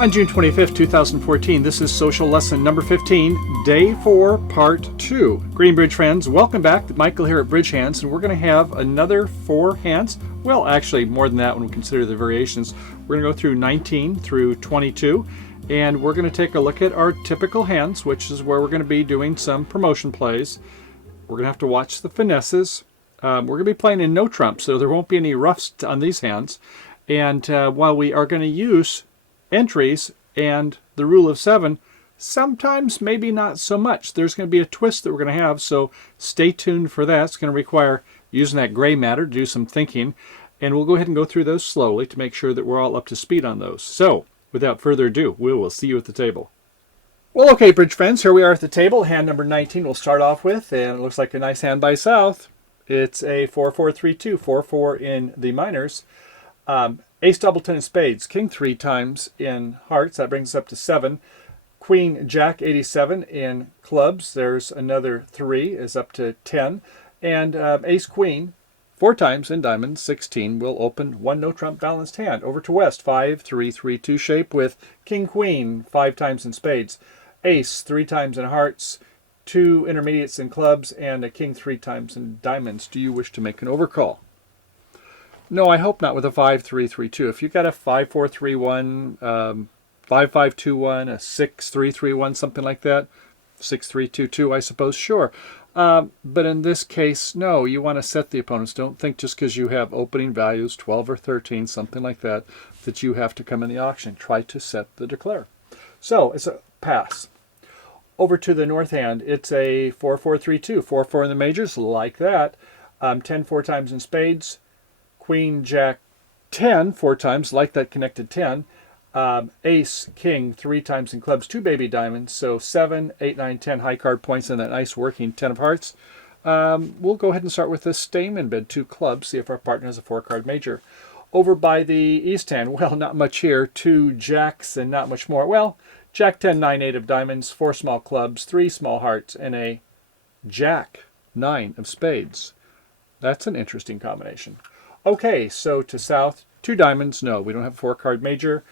On June 25th, 2014, this is social lesson number 15, day 4, part 2. Greenbridge friends, welcome back. Michael here at Bridge Hands, and we're going to have another 4 hands. Well, actually, more than that when we consider the variations. We're going to go through 19 through 22, and we're going to take a look at our typical hands, which is where we're going to be doing some promotion plays. We're going to have to watch the finesses. We're going to be playing in no trump, so there won't be any roughs on these hands. And while we are going to use entries and the rule of 7, sometimes maybe not so much. There's going to be a twist that we're going to have, so stay tuned for that. It's going to require using that gray matter to do some thinking, and we'll go ahead and go through those slowly to make sure that we're all up to speed on those. So, without further ado, we will see you at the table. Well, okay, Bridge friends, here we are at the table. Hand number 19 we'll start off with, and it looks like a nice hand by South. It's a 4-4-3-2, 4-4 in the minors. Ace, double, 10 of spades, king 3 times in hearts. That brings us up to 7. Queen, jack, 87 in clubs. There's another 3 is up to 10. And ace, queen, 4 times in diamonds, 16. Will open one no trump balanced hand. Over to West, 5-3-3-2 shape with king, queen, 5 times in spades. Ace, 3 times in hearts, 2 intermediates in clubs, and a king 3 times in diamonds. Do you wish to make an overcall? No, I hope not with a 5-3-3-2. If you've got a 5-4-3-1, 5-5-2-1, a 6-3-3-1, something like that, 6-3-2-2, I suppose, sure. But in this case, no, you want to set the opponents. Don't think just because you have opening values, 12 or 13, something like that, that you have to come in the auction. Try to set the declare. So, it's a pass. Over to the north hand, it's a 4-4-3-2, 4-4 in the majors, like that. 10 4 times in spades. Queen, jack, 10, 4 times, like that connected 10. Ace, king, 3 times in clubs, 2 baby diamonds. So 7, 8, 9, 10 high card points and that nice working 10 of hearts. We'll go ahead and start with the Stayman bid, 2 clubs, see if our partner has a 4-card major. Over by the east hand, well, not much here. 2 jacks and not much more. Well, jack, 10, 9, 8 of diamonds, 4 small clubs, 3 small hearts, and a jack, 9 of spades. That's an interesting combination. Okay, so to South, 2 diamonds. No, we don't have a 4-card major.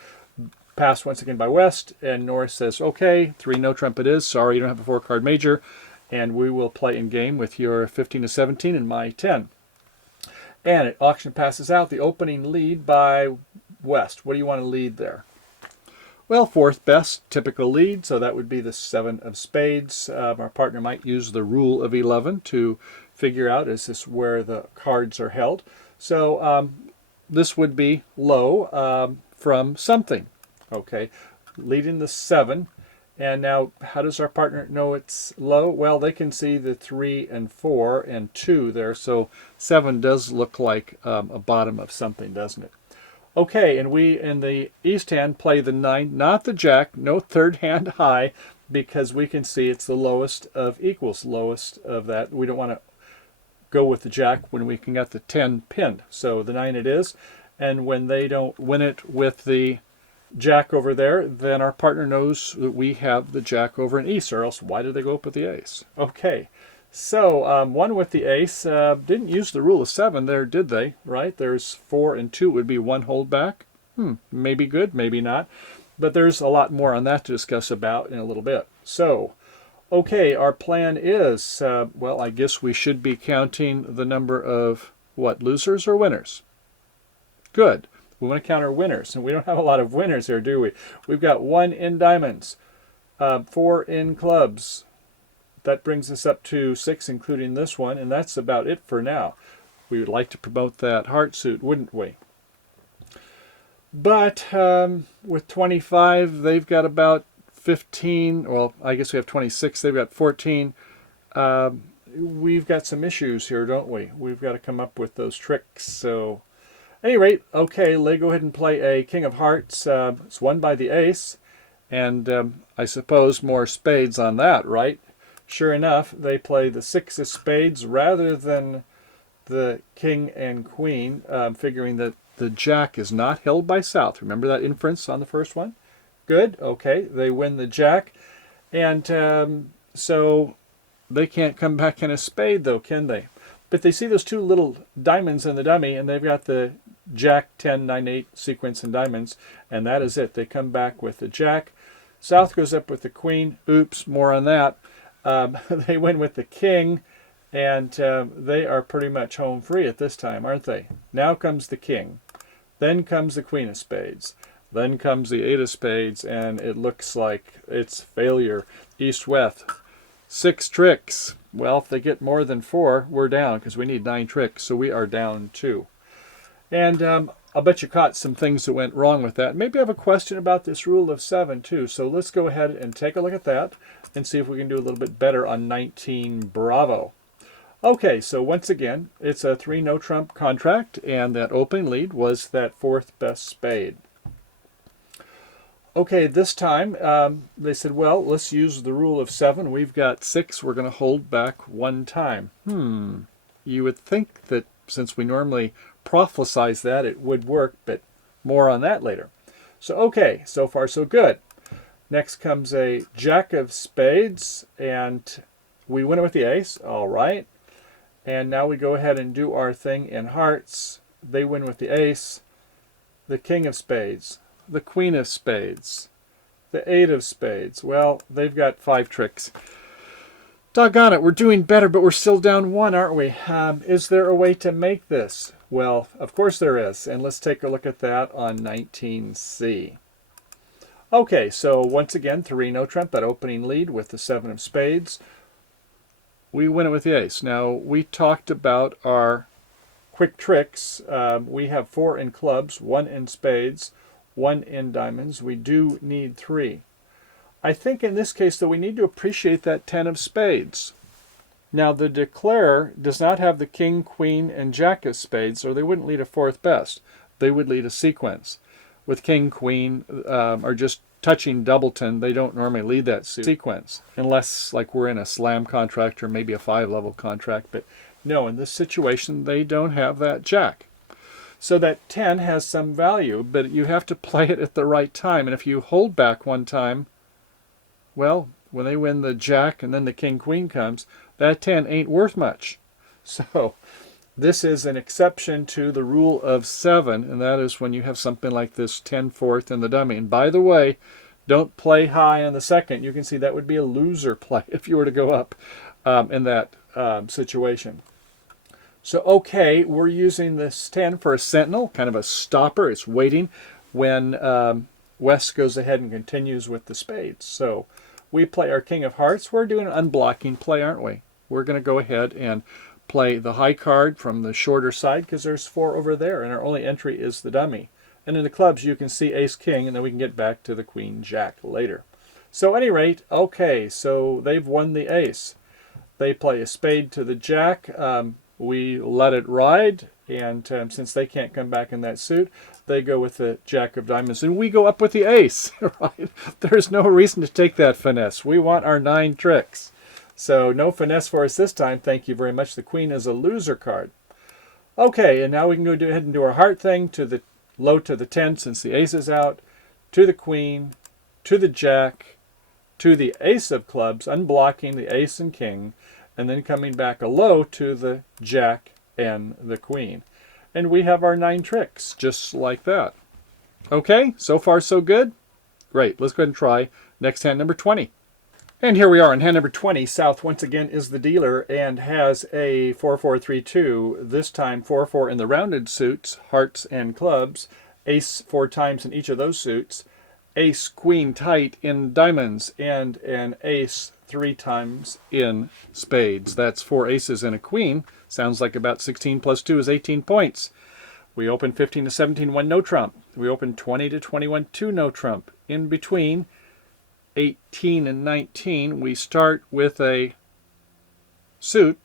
Passed once again by West, and North says, okay, 3 no trump it is. Sorry, you don't have a 4-card major. And we will play in game with your 15 to 17 and my 10. And at auction passes out the opening lead by West. What do you want to lead there? Well, 4th best, typical lead, so that would be the 7 of spades. Our partner might use the rule of 11 to figure out, is this where the cards are held? So this would be low from something, okay? Leading the 7. And now how does our partner know it's low? Well, they can see the 3 and 4 and 2 there. So 7 does look like a bottom of something, doesn't it? Okay, and we in the east hand play the 9, not the jack, no third hand high, because we can see it's the lowest of equals, lowest of that. We don't want to go with the jack when we can get the 10 pinned. So the 9 it is, and when they don't win it with the jack over there, then our partner knows that we have the jack over an ace, or else why did they go up with the ace? Okay, so one with the ace, didn't use the rule of 7 there, did they? Right, there's 4 and 2 would be 1 hold back. Maybe good, maybe not, but there's a lot more on that to discuss about in a little bit. So okay, our plan is, well, I guess we should be counting the number of, what, losers or winners? Good. We want to count our winners, and we don't have a lot of winners here, do we? We've got 1 in diamonds, 4 in clubs. That brings us up to 6, including this one, and that's about it for now. We would like to promote that heart suit, wouldn't we? But with 25, they've got about 15, well, I guess we have 26, they've got 14. We've got some issues here, don't we? We've got to come up with those tricks. So, at any rate, okay, they go ahead and play a king of hearts. It's won by the ace, and I suppose more spades on that, right? Sure enough, they play the 6 of spades rather than the king and queen, figuring that the jack is not held by South. Remember that inference on the first one? Good. Okay. They win the jack. And so they can't come back in a spade, though, can they? But they see those 2 little diamonds in the dummy, and they've got the Jack, 10, 9, 8 sequence and diamonds, and that is it. They come back with the Jack. South goes up with the Queen. Oops, more on that. They win with the King, and they are pretty much home free at this time, aren't they? Now comes the King. Then comes the Queen of Spades. Then comes the 8 of Spades, and it looks like it's failure. East-West. 6 tricks. Well, if they get more than 4, we're down because we need 9 tricks, so we are down 2. And I'll bet you caught some things that went wrong with that. Maybe I have a question about this rule of 7 too. So let's go ahead and take a look at that and see if we can do a little bit better on 19 Bravo. Okay, so once again, it's a 3 no trump contract, and that opening lead was that 4th best spade. Okay, this time they said, well, let's use the rule of 7. We've got 6. We're going to hold back 1 time. You would think that since we normally prophesize that, it would work, but more on that later. So, okay, so far so good. Next comes a Jack of Spades, and we win it with the ace. All right. And now we go ahead and do our thing in hearts. They win with the ace, the King of Spades, the Queen of Spades, the 8 of Spades. Well, they've got 5 tricks. Doggone it, we're doing better, but we're still down 1, aren't we? Is there a way to make this? Well, of course there is, and let's take a look at that on 19C. Okay, so once again, 3 no trump, that opening lead with the 7 of Spades. We win it with the ace. Now, we talked about our quick tricks. We have 4 in clubs, 1 in spades, 1 in diamonds. We do need 3. I think in this case, though, we need to appreciate that 10 of spades. Now, the declarer does not have the King, Queen, and Jack of Spades, or they wouldn't lead a 4th best. They would lead a sequence. With King, Queen, or just touching Doubleton, they don't normally lead that sequence, unless like we're in a slam contract or maybe a 5-level contract. But no, in this situation, they don't have that Jack. So that 10 has some value, but you have to play it at the right time. And if you hold back 1 time, well, when they win the Jack and then the King, Queen comes, that 10 ain't worth much. So this is an exception to the rule of 7, and that is when you have something like this 10-4 in the dummy. And by the way, don't play high on the second. You can see that would be a loser play if you were to go up in that situation. So, okay, we're using this 10 for a sentinel, kind of a stopper. It's waiting when West goes ahead and continues with the spades. So we play our King of Hearts. We're doing an unblocking play, aren't we? We're going to go ahead and play the high card from the shorter side because there's 4 over there, and our only entry is the dummy. And in the clubs, you can see Ace, King, and then we can get back to the Queen, Jack later. So at any rate, okay, so they've won the ace. They play a spade to the Jack. We let it ride, and since they can't come back in that suit, they go with the Jack of Diamonds, and we go up with the ace. Right? There's no reason to take that finesse. We want our 9 tricks. So no finesse for us this time. Thank you very much. The Queen is a loser card. Okay, and now we can go ahead and do our heart thing to the low to the 10 since the ace is out, to the Queen, to the Jack, to the Ace of Clubs, unblocking the Ace and King, and then coming back a low to the Jack and the Queen. And we have our 9 tricks, just like that. Okay, so far so good? Great, let's go ahead and try next hand number 20. And here we are in hand number 20. South once again is the dealer and has a 4-4-3-2. This time 4-4 in the rounded suits, hearts and clubs. Ace 4 times in each of those suits. Ace, Queen tight in diamonds, and an ace 3 times in spades. That's 4 aces and a queen. Sounds like about 16 plus 2 is 18 points. We open 15 to 17, 1 no trump. We open 20 to 21, 2 no trump. In between 18 and 19, we start with a suit,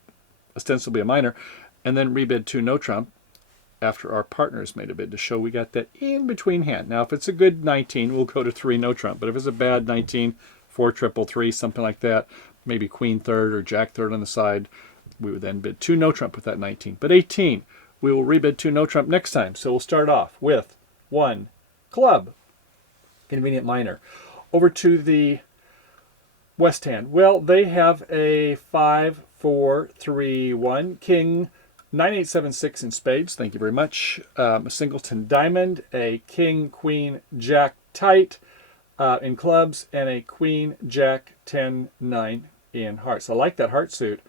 ostensibly a minor, and then rebid 2 no trump after our partners made a bid to show we got that in-between hand. Now, if it's a good 19, we'll go to 3 no trump. But if it's a bad 19, 4 triple 3, something like that, maybe Queen third or Jack third on the side, we would then bid 2 no trump with that 19. But 18, we will rebid 2 no trump next time. So we'll start off with 1 club, convenient minor. Over to the West hand. Well, they have a 5-4-3-1 king, 9876 in spades, thank you very much. A singleton diamond, a king, queen, jack tight in clubs, and a queen, jack, 10, 9 in hearts. I like that heart suit.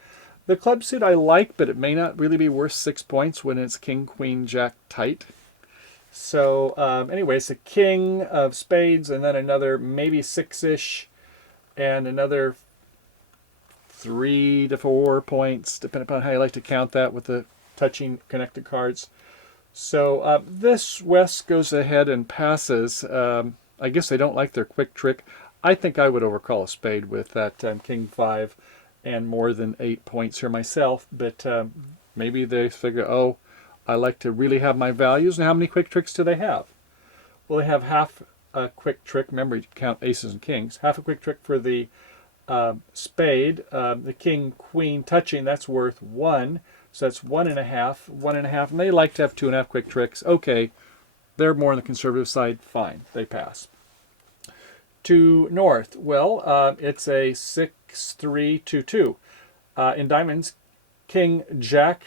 The club suit I like, but it may not really be worth 6 points when it's king, queen, jack tight. So anyway, it's a king of spades, and then another maybe 6-ish, and another 3 to 4 points, depending upon how you like to count that with the touching connected cards. So this West goes ahead and passes. I guess they don't like their quick trick. I think I would overcall a spade with that king 5 and more than 8 points here myself, but maybe they figure, oh, I like to really have my values. And how many quick tricks do they have? Well, they have half a quick trick. Remember, you count aces and kings. Half a quick trick for the spade. The king, queen touching, that's worth 1. So that's 1.5, 1.5. And they like to have 2.5 quick tricks. Okay, they're more on the conservative side. Fine, they pass. To North, well, it's a 6-3-2-2. In diamonds, king, jack,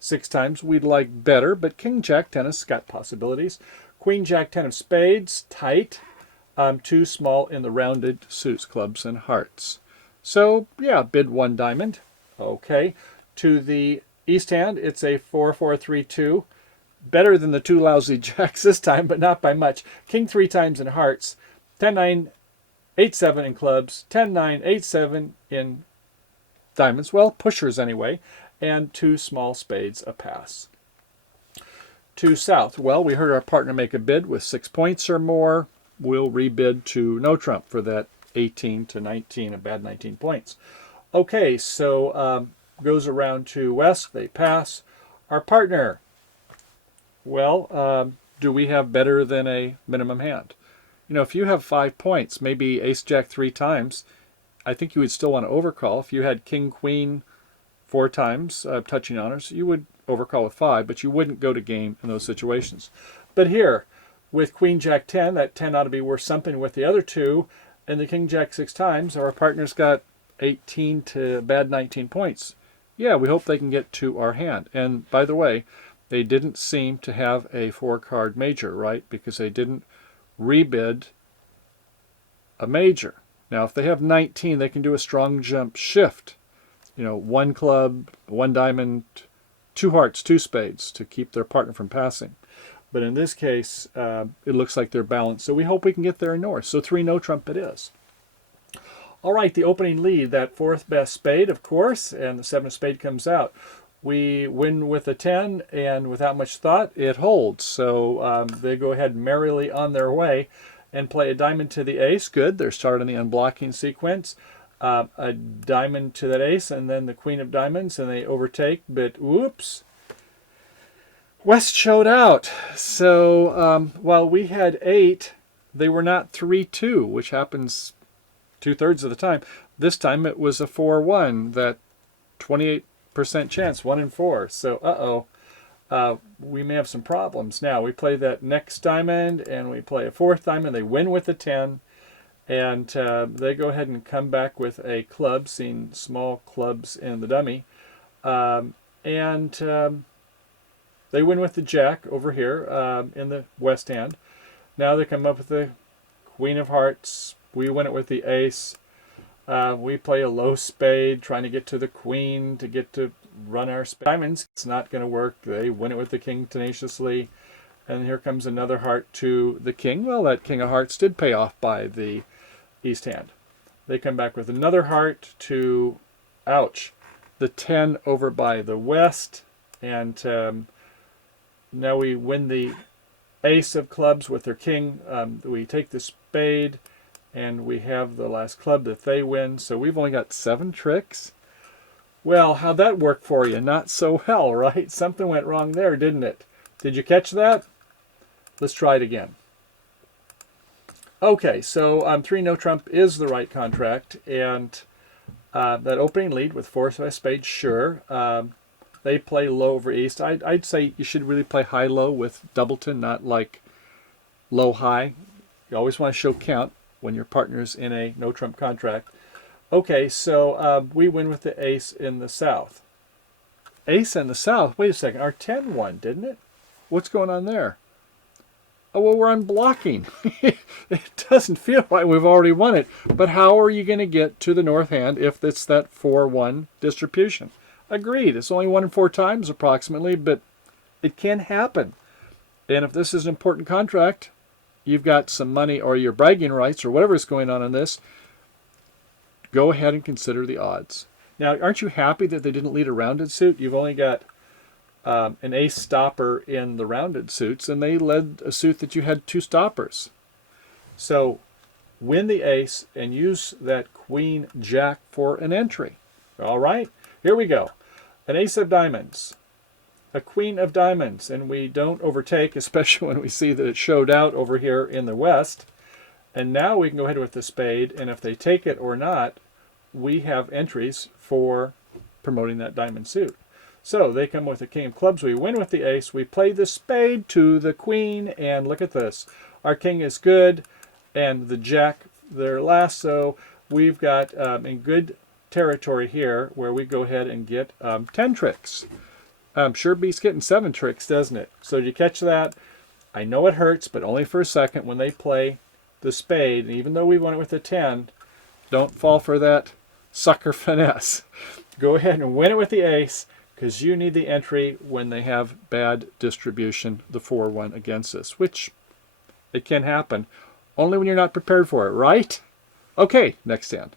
6 times. We'd like better, but king, jack, 10 has got possibilities. Queen, jack, 10 of spades, tight. Too small in the rounded suits, clubs, and hearts. So, yeah, bid 1 diamond. Okay. To the East hand, it's a 4-4-3-2. Better than the 2 lousy jacks this time, but not by much. King 3 times in hearts. 10-9, 8-7 in clubs. 10-9, 8-7 in diamonds. Well, pushers anyway. And 2 small spades a pass. To South, well, we heard our partner make a bid with 6 points or more. We'll rebid to no trump for that 18 to 19, a bad 19 points. Okay, so goes around to West, they pass. Our partner, well, do we have better than a minimum hand? You know, if you have 5 points, maybe ace jack 3 times, I think you would still want to overcall. If you had king queen 4 times touching honors, you would overcall with 5, but you wouldn't go to game in those situations. But here, with queen jack 10, that 10 ought to be worth something with the other 2, and the king jack 6 times, our partner's got 18 to bad 19 points. Yeah, we hope they can get to our hand. And by the way, they didn't seem to have a 4-card major, right? Because they didn't rebid a major. Now, if they have 19, they can do a strong jump shift. You know, 1 club, 1 diamond, 2 hearts, 2 spades to keep their partner from passing. But in this case, it looks like they're balanced. So we hope we can get there in North. So 3 no trump it is. All right, the opening lead, that 4th best spade, of course, and the 7 of spade comes out. We win with a 10, and without much thought, it holds. So they go ahead merrily on their way and play a diamond to the ace. Good, they're starting the unblocking sequence. A diamond to that ace, and then the queen of diamonds, and they overtake, but whoops. West showed out. So while we had 8, they were not 3-2, which happens 2/3 of the time. This time it was a 4-1, that 28% chance, 1 in 4. So we may have some problems. Now we play that next diamond, and we play a 4th diamond. They win with a 10, and they go ahead and come back with a club, seeing small clubs in the dummy, they win with the jack over here in the West hand. Now they come up with the queen of hearts. We win it with the ace. We play a low spade, trying to get to the queen to get to run our spade. Diamonds, it's not going to work. They win it with the king tenaciously. And here comes another heart to the king. Well, that king of hearts did pay off by the East hand. They come back with another heart to, ouch, the 10 over by the West. And now we win the ace of clubs with their king. We take the spade, and we have the last club that they win. So we've only got 7 tricks. Well, how'd that work for you? Not so well, right? Something went wrong there, didn't it? Did you catch that? Let's try it again. Okay, so 3 no trump is the right contract, and that opening lead with 4 spades, sure. They play low over East. I'd say you should really play high-low with Doubleton, not like low-high. You always want to show count when your partner's in a no-trump contract. Okay, so we win with the ace in the South. ace in the south. Wait a second, our 10 won, didn't it? What's going on there? Oh, well, we're unblocking. It doesn't feel like we've already won it. But how are you going to get to the north hand if it's that 4-1 distribution? Agreed. It's only 1 in 4 times approximately, but it can happen. And if this is an important contract, you've got some money or your bragging rights or whatever is going on in this, go ahead and consider the odds. Now, aren't you happy that they didn't lead a rounded suit? You've only got an ace stopper in the rounded suits, and they led a suit that you had 2 stoppers. So win the ace and use that queen jack for an entry. All right, here we go. An ace of diamonds, a queen of diamonds, and we don't overtake, especially when we see that it showed out over here in the west. And now we can go ahead with the spade, and if they take it or not, we have entries for promoting that diamond suit. So they come with the king of clubs, we win with the ace, we play the spade to the queen, and look at this. Our king is good, and the jack, their last, so we've got in good territory here where we go ahead and get 10 tricks. Sure beats getting 7 tricks, doesn't it? So did you catch that? I know it hurts, but only for a second when they play the spade, and even though we won it with a 10, don't fall for that sucker finesse. Go ahead and win it with the ace, because you need the entry when they have bad distribution, the 4-1 against us, which it can happen, only when you're not prepared for it, right? Okay, next hand.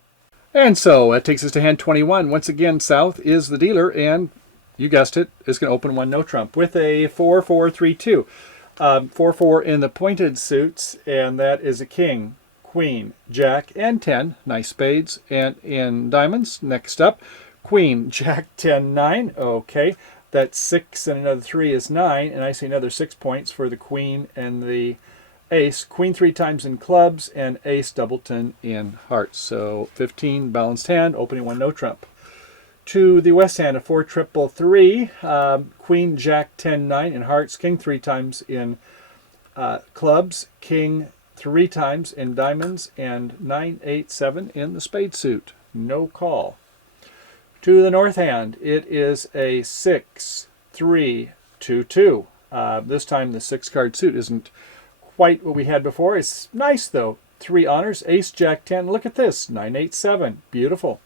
And so that takes us to hand 21. Once again, South is the dealer, and you guessed it, is going to open one no trump with a 4-4-3-2. 4-4 in the pointed suits, and that is a king, queen, jack, and 10. Nice spades. And in diamonds, next up, queen, jack, 10, 9. Okay, that's 6 and another 3 is 9. And I see another 6 points for the queen and the ace. Queen 3 times in clubs and ace doubleton in hearts. So 15 balanced hand, opening one no trump. To the west hand, a 4-3-3. Queen, jack, 10, 9 in hearts. King 3 times in clubs. King 3 times in diamonds. And 9, 8, 7 in the spade suit. No call. To the north hand, it is a 6-3-2-2. This time the 6-card suit isn't quite what we had before. It's nice though. 3 honors, ace, jack, 10. Look at this, 9, 8, 7. Beautiful.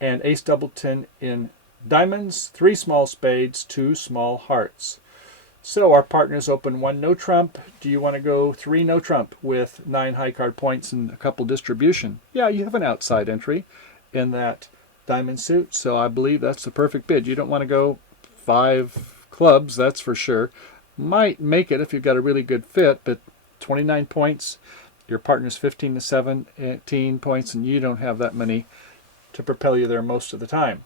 And ace doubleton in diamonds, 3 small spades, 2 small hearts. So our partners open one no trump. Do you want to go 3 no trump with 9 high card points and a couple distribution? Yeah, you have an outside entry in that diamond suit, so I believe that's the perfect bid. You don't want to go 5 clubs, that's for sure. Might make it if you've got a really good fit, but 29 points, your partner's 15 to 17 points, and you don't have that many to propel you there most of the time.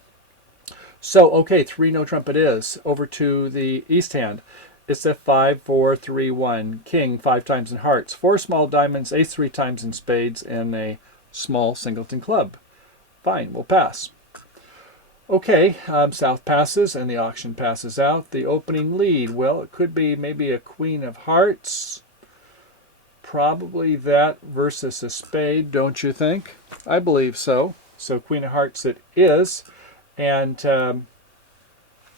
So, okay, 3 no trump it is. Over to the east hand. It's a 5-4-3-1. King 5 times in hearts, 4 small diamonds, ace 3 times in spades, and a small singleton club. Fine, we'll pass. Okay, South passes and the auction passes out. The opening lead, well, it could be maybe a queen of hearts. Probably that versus a spade, don't you think? I believe so. So queen of hearts it is. And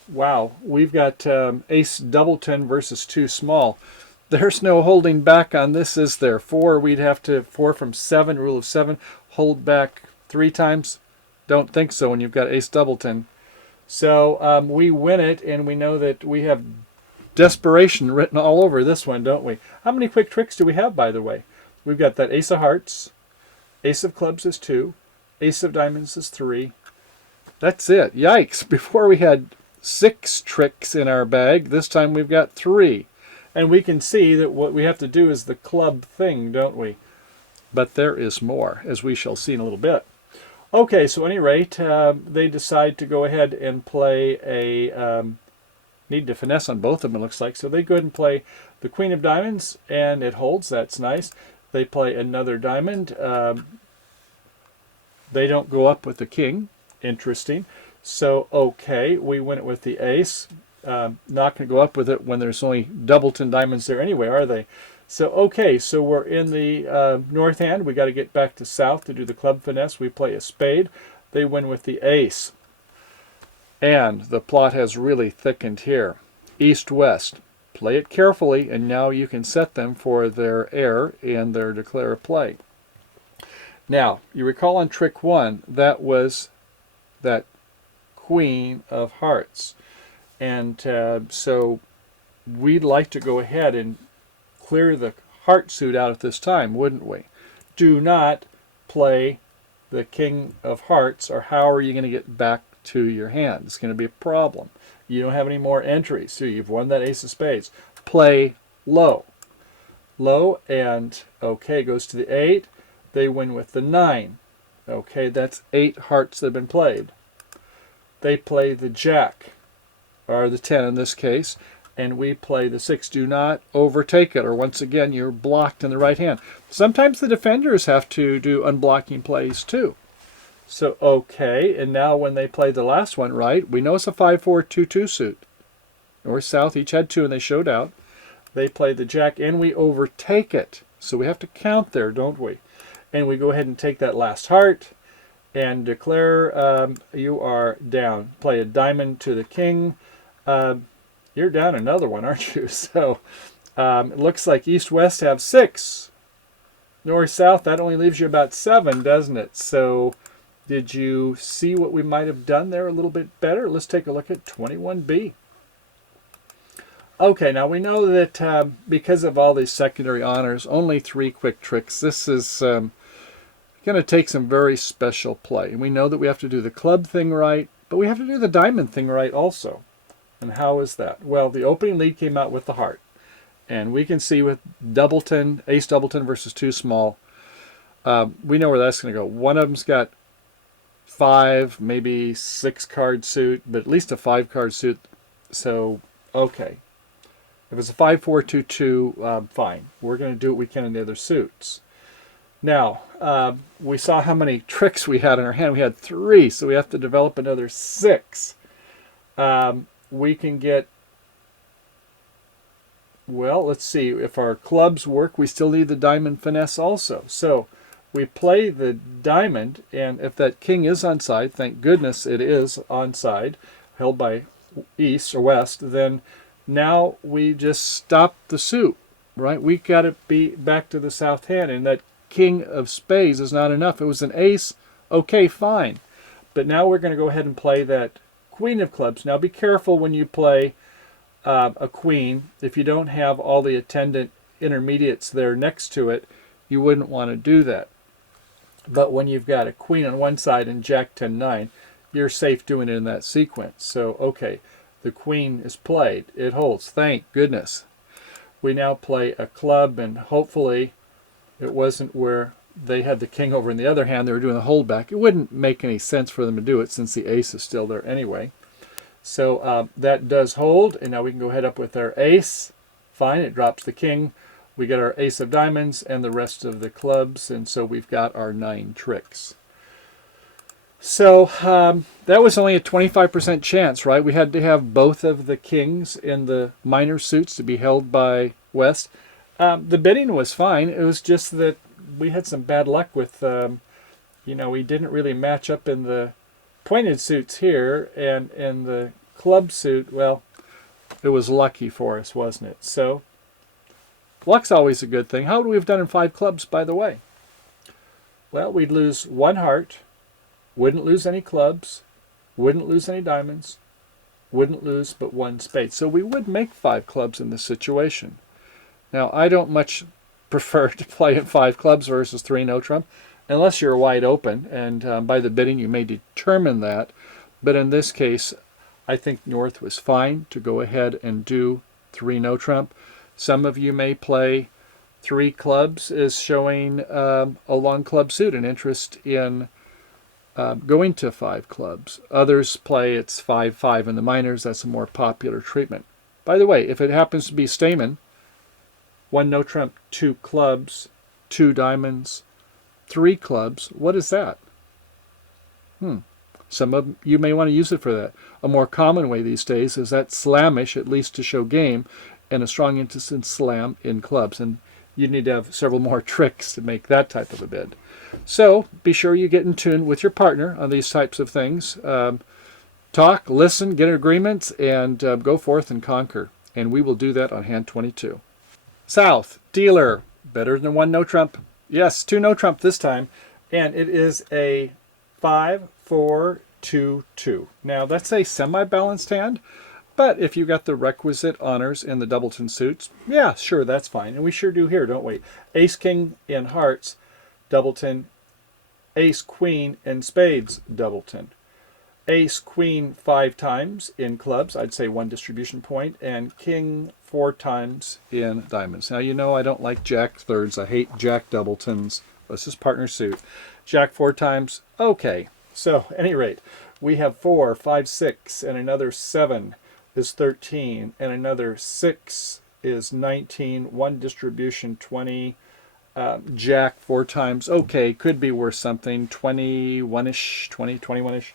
wow, we've got ace doubleton versus 2 small. There's no holding back on this, is there? 4, we'd have to 4 from 7, rule of 7, hold back 3 times. Don't think so when you've got ace doubleton. So we win it, and we know that we have desperation written all over this one, don't we? How many quick tricks do we have, by the way? We've got that ace of hearts, ace of clubs is 2, ace of diamonds is 3. That's it. Yikes. Before we had 6 tricks in our bag. This time we've got 3. And we can see that what we have to do is the club thing, don't we? But there is more, as we shall see in a little bit. Okay, so at any rate, they decide to go ahead and play a... need to finesse on both of them, it looks like. So they go ahead and play the queen of diamonds, and it holds. That's nice. They play another diamond. They don't go up with the king. Interesting. So, okay, we win it with the ace. Not going to go up with it when there's only doubleton diamonds there anyway, are they? So, okay, so we're in the north hand. We got to get back to south to do the club finesse. We play a spade. They win with the ace. And the plot has really thickened here. East-west. Play it carefully, and now you can set them for their heir and their declare play. Now, you recall on trick 1, that was that Queen of Hearts. And so we'd like to go ahead and clear the heart suit out at this time, wouldn't we? Do not play the King of Hearts, or how are you going to get back to your hand? It's going to be a problem. You don't have any more entries, so you've won that Ace of Spades. Play low. Low, and okay, goes to the 8. They win with the 9. Okay, that's 8 hearts that have been played. They play the Jack, or the 10 in this case, and we play the 6. Do not overtake it, or once again, you're blocked in the right hand. Sometimes the defenders have to do unblocking plays too. So, okay, and now when they play the last one, right, we know it's a 5-4-2-2 suit. North, south, each had 2, and they showed out. They play the Jack, and we overtake it. So we have to count there, don't we? And we go ahead and take that last heart and declare you are down. Play a diamond to the king. You're down another one, aren't you? So it looks like east-west have 6. North-south, that only leaves you about 7, doesn't it? So did you see what we might have done there a little bit better? Let's take a look at 21B. Okay, now we know that because of all these secondary honors, only 3 quick tricks. This is going to take some very special play. And we know that we have to do the club thing right, but we have to do the diamond thing right also. And how is that? Well, the opening lead came out with the heart. And we can see with Doubleton, Ace Doubleton versus 2 small, we know where that's going to go. One of them's got 5, maybe 6 card suit, but at least a 5 card suit. So, okay. If it's a 5-4-2-2, fine. We're going to do what we can in the other suits. Now, we saw how many tricks we had in our hand. We had 3, so we have to develop another 6. We can get, well, let's see. If our clubs work, we still need the diamond finesse also. So we play the diamond, and if that king is onside, thank goodness it is onside, held by east or west, then now we just stop the suit, right? We got to be back to the south hand, and that king of spades is not enough. It was an ace, okay, fine. But now we're going to go ahead and play that queen of clubs. Now be careful when you play a queen. If you don't have all the attendant intermediates there next to it, you wouldn't want to do that. But when you've got a queen on one side and Jack 10-9, you're safe doing it in that sequence. So, okay. The queen is played. It holds. Thank goodness. We now play a club, and hopefully it wasn't where they had the king over in the other hand. They were doing the holdback. It wouldn't make any sense for them to do it since the ace is still there anyway. So that does hold, and now we can go ahead up with our ace. Fine, it drops the king. We get our ace of diamonds and the rest of the clubs, and so we've got our 9 tricks. So that was only a 25% chance, right? We had to have both of the kings in the minor suits to be held by West. The bidding was fine. It was just that we had some bad luck with, we didn't really match up in the pointed suits here, and in the club suit, well, it was lucky for us, wasn't it? So luck's always a good thing. How would we have done in 5 clubs, by the way? Well, we'd lose 1 heart. Wouldn't lose any clubs, wouldn't lose any diamonds, wouldn't lose but 1 spade. So we would make 5 clubs in this situation. Now, I don't much prefer to play in 5 clubs versus 3 no trump, unless you're wide open, and by the bidding you may determine that. But in this case, I think North was fine to go ahead and do 3 no trump. Some of you may play 3 clubs as showing a long club suit, an interest in going to 5 clubs. Others play it's 5-5 in the minors. That's a more popular treatment. By the way, if it happens to be Stayman, 1 no trump, 2 clubs, 2 diamonds, 3 clubs, what is that? Some of you may want to use it for that. A more common way these days is that slamish, at least to show game, and a strong interest in slam in clubs. And you need to have several more tricks to make that type of a bid. So be sure you get in tune with your partner on these types of things. talk, listen, get agreements, and go forth and conquer. And we will do that on hand 22. South, dealer, better than one no trump. Yes, 2 no trump this time. And it is a 5-4-2-2. Now, that's a semi-balanced hand. But if you got the requisite honors in the doubleton suits, yeah, sure, that's fine. And we sure do here, don't we? Ace, king in hearts, doubleton. Ace, queen in spades, doubleton. Ace, queen 5 times in clubs, I'd say 1 distribution point, and king 4 times in diamonds. Now, you know I don't like jack thirds. I hate jack doubletons. This is partner suit. Jack 4 times, okay. So, at any rate, we have 4, 5, 6, and another 7 is 13, and another 6 is 19, 1 distribution 20, jack 4 times, okay, could be worth something, 21-ish, 20, 21-ish,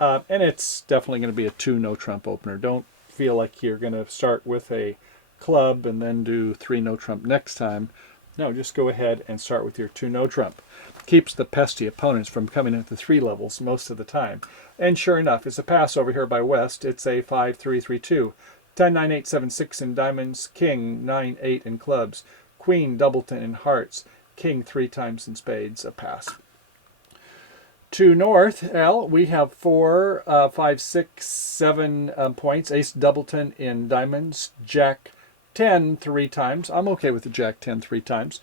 and it's definitely going to be a 2 no trump opener. Don't feel like you're going to start with a club and then do 3 no trump next time. No, just go ahead and start with your 2 no trump. Keeps the pesky opponents from coming at the 3 levels most of the time. And sure enough, it's a pass over here by West. It's a 5-3-3-2. 10, 9, 8, 7, 6 in diamonds. King, 9, 8 in clubs. Queen, doubleton in hearts. King 3 times in spades. A pass. To north, Al, we have 4, 5, 6, 7 points. Ace, doubleton in diamonds. Jack 10 3 times. I'm okay with the jack 10 3 times.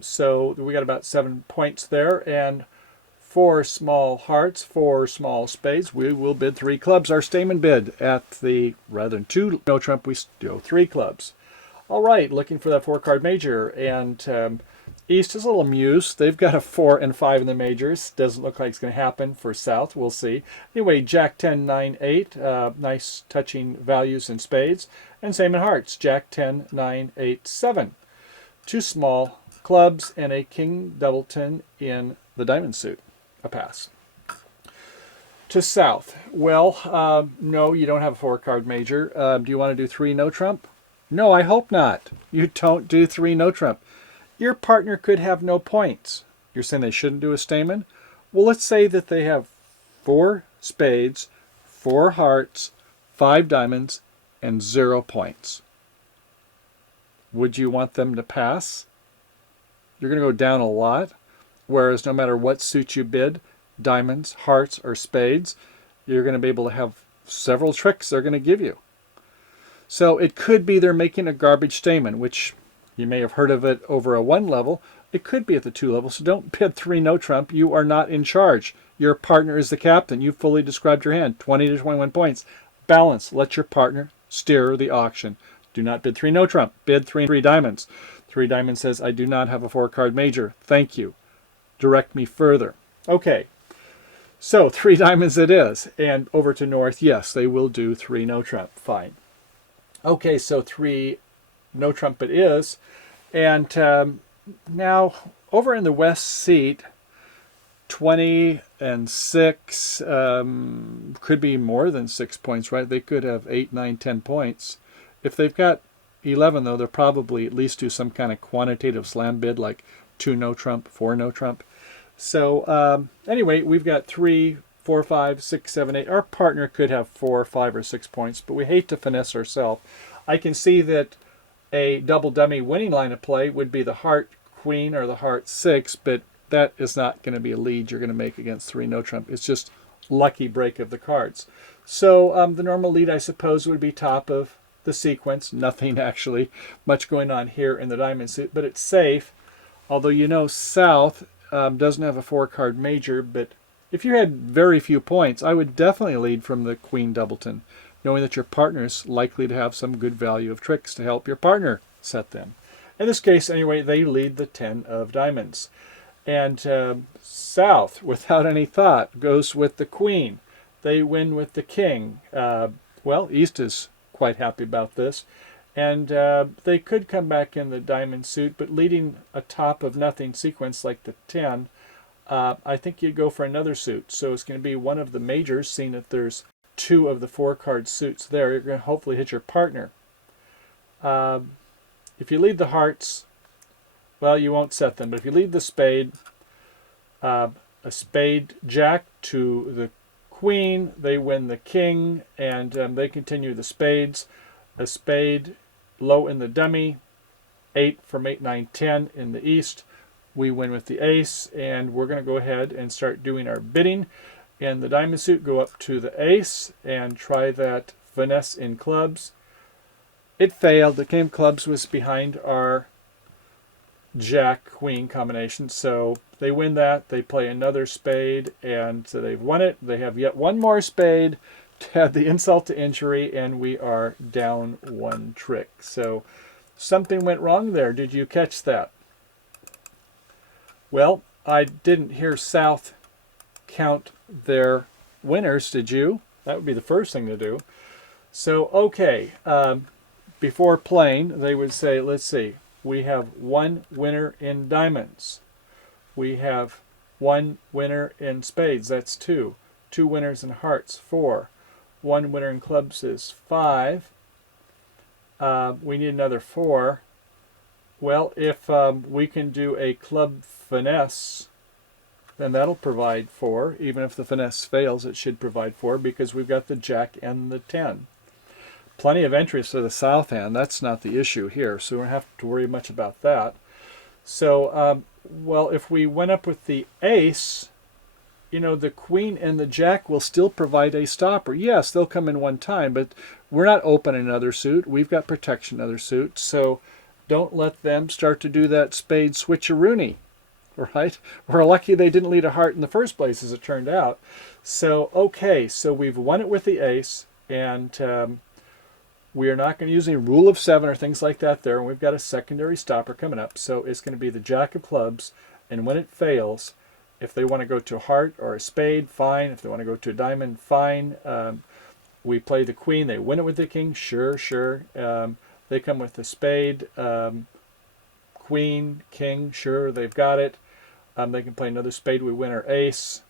So we got about 7 points there, and 4 small hearts, 4 small spades. We will bid 3 clubs. Our Stayman bid at the, rather than 2 no trump, we do 3 clubs. All right, looking for that 4-card major, and East is a little amused. They've got a 4 and 5 in the majors. Doesn't look like it's going to happen for South. We'll see. Anyway, Jack 10, 9, 8. Nice touching values in spades. And same in hearts. Jack 10, 9, 8, 7. 2 small clubs and a king doubleton in the diamond suit. A pass. To South. Well, no, you don't have a 4-card major. Do you want to do 3 no trump? No, I hope not. You don't do 3 no trump. Your partner could have no points. You're saying they shouldn't do a Stayman? Well, let's say that they have 4 spades, 4 hearts, 5 diamonds, and 0 points. Would you want them to pass? You're going to go down a lot, whereas no matter what suit you bid, diamonds, hearts, or spades, you're going to be able to have several tricks they're going to give you. So it could be they're making a garbage Stayman, which you may have heard of it over a 1 level. It could be at the 2 level, so don't bid 3 no trump. You are not in charge. Your partner is the captain. You fully described your hand, 20 to 21 points. Balance. Let your partner steer the auction. Do not bid 3 no trump. Bid 3 diamonds. 3 diamonds says, I do not have a 4-card major. Thank you. Direct me further. Okay. So 3 diamonds it is. And over to north, yes, they will do 3 no trump. Fine. Okay, so 3 no trump it is. And now over in the west seat, 20 and 6 could be more than 6 points, right? They could have 8, 9, 10 points. If they've got 11, though, they'll probably at least do some kind of quantitative slam bid, like 2 no trump, 4 no trump. So anyway, we've got 3, 4, 5, 6, 7, 8. Our partner could have 4, 5, or 6 points, but we hate to finesse ourselves. I can see that a double dummy winning line of play would be the heart queen or the heart 6, but that is not going to be a lead you're going to make against 3 no trump. It's just lucky break of the cards. So the normal lead, I suppose, would be top of the sequence. Nothing actually much going on here in the diamond suit, but it's safe. Although you know South doesn't have a 4-card major, but if you had very few points, I would definitely lead from the queen doubleton, knowing that your partner's likely to have some good value of tricks to help your partner set them. In this case, anyway, they lead the 10 of diamonds. And South, without any thought, goes with the queen. They win with the king. Well, East is quite happy about this. And they could come back in the diamond suit, but leading a top of nothing sequence like the 10, I think you'd go for another suit. So it's going to be one of the majors, seeing that there's 2 of the 4-card suits there. You're going to hopefully hit your partner. If you lead the hearts, well, you won't set them. But if you lead the spade, a spade jack to the queen, they win the king, and they continue the spades. A spade low in the dummy, 8 from 8, 9, 10 in the east. We win with the ace, and we're going to go ahead and start doing our bidding. And the diamond suit, go up to the ace and try that finesse in clubs. It failed. The king of clubs was behind our jack-queen combination, so they win that. They play another spade, and so they've won it. They have yet one more spade to add the insult to injury, and we are down one trick. So something went wrong there. Did you catch that? Well, I didn't hear South count their winners, did you? That would be the first thing to do. So, okay, before playing, they would say, let's see, we have one winner in diamonds. We have one winner in spades, that's 2. 2 winners in hearts, 4. 1 winner in clubs is 5. We need another 4. Well, if we can do a club finesse, then that'll provide 4. Even if the finesse fails, it should provide 4 because we've got the jack and the 10. Plenty of entries for the south hand. That's not the issue here, so we don't have to worry much about that. So, well, if we went up with the ace, you know, the queen and the jack will still provide a stopper. Yes, they'll come in one time, but we're not open in another suit. We've got protection in other suits, so don't let them start to do that spade switcheroony, right? We're lucky they didn't lead a heart in the first place, as it turned out. So, okay, so we've won it with the ace, and we are not going to use any rule of 7 or things like that there, and we've got a secondary stopper coming up, so it's going to be the jack of clubs, and when it fails, if they want to go to a heart or a spade, fine. If they want to go to a diamond, fine. We play the queen, they win it with the king, sure. They come with the spade, queen, king, sure, they've got it. They can play another spade, we win our ace.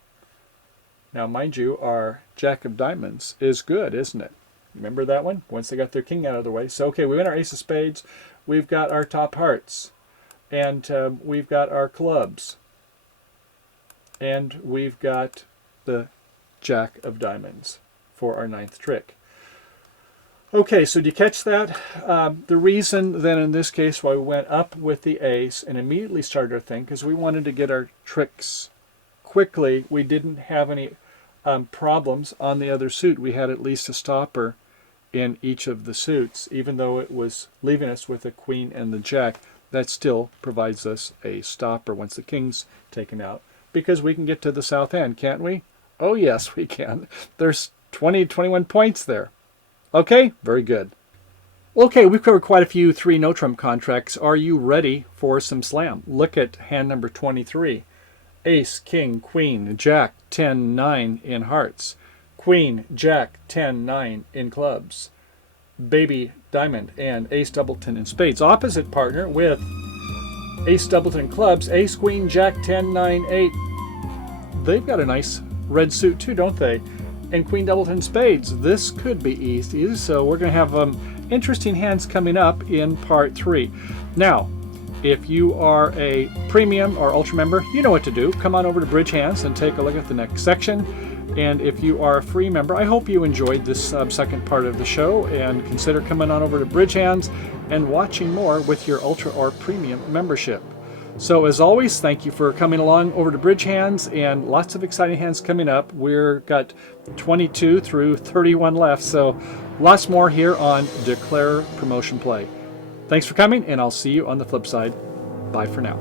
Now, mind you, our jack of diamonds is good, isn't it? Remember that one? Once they got their king out of the way. So, okay, we win our ace of spades. We've got our top hearts. And we've got our clubs. And we've got the jack of diamonds for our 9th trick. Okay, so do you catch that? The reason then in this case why we went up with the ace and immediately started our thing, because we wanted to get our tricks quickly. We didn't have any problems on the other suit. We had at least a stopper in each of the suits, even though it was leaving us with a queen and the jack. That still provides us a stopper once the king's taken out, because we can get to the south end, can't we? Oh yes, we can. There's 21 points there. Okay, very good. Okay, we've covered quite a few 3 no trump contracts. Are you ready for some slam? Look at hand number 23. Ace, king, queen, jack, 10, 9 in hearts. Queen, jack, 10, 9 in clubs. Baby, diamond, and ace, doubleton in spades. Opposite partner with ace, doubleton in clubs. Ace, queen, jack, 10, 9, 8. They've got a nice red suit too, don't they? And queen, doubleton, spades. This could be easy, so we're going to have interesting hands coming up in part 3. Now, if you are a premium or ultra member, you know what to do. Come on over to Bridge Hands and take a look at the next section. And if you are a free member, I hope you enjoyed this second part of the show, and consider coming on over to Bridge Hands and watching more with your ultra or premium membership. So as always, thank you for coming along over to Bridge Hands, and lots of exciting hands coming up. We've got 22 through 31 left, so lots more here on Declare Promotion Play. Thanks for coming, and I'll see you on the flip side. Bye for now.